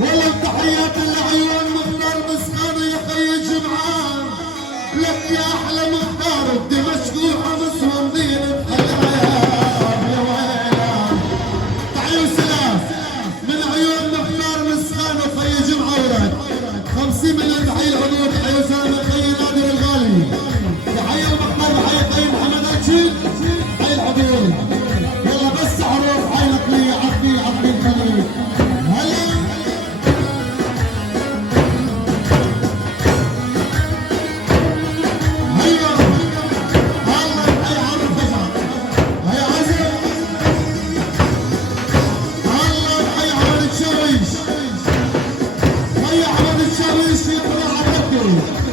والله تحيات لعيون مختار مسخانة يا خي جمعان. لك يا أحلى مختار بدمشق وحمص ومدينة العيان من عيون مختار مسخانة خي جمعان خمسين مليون تحية Thank you.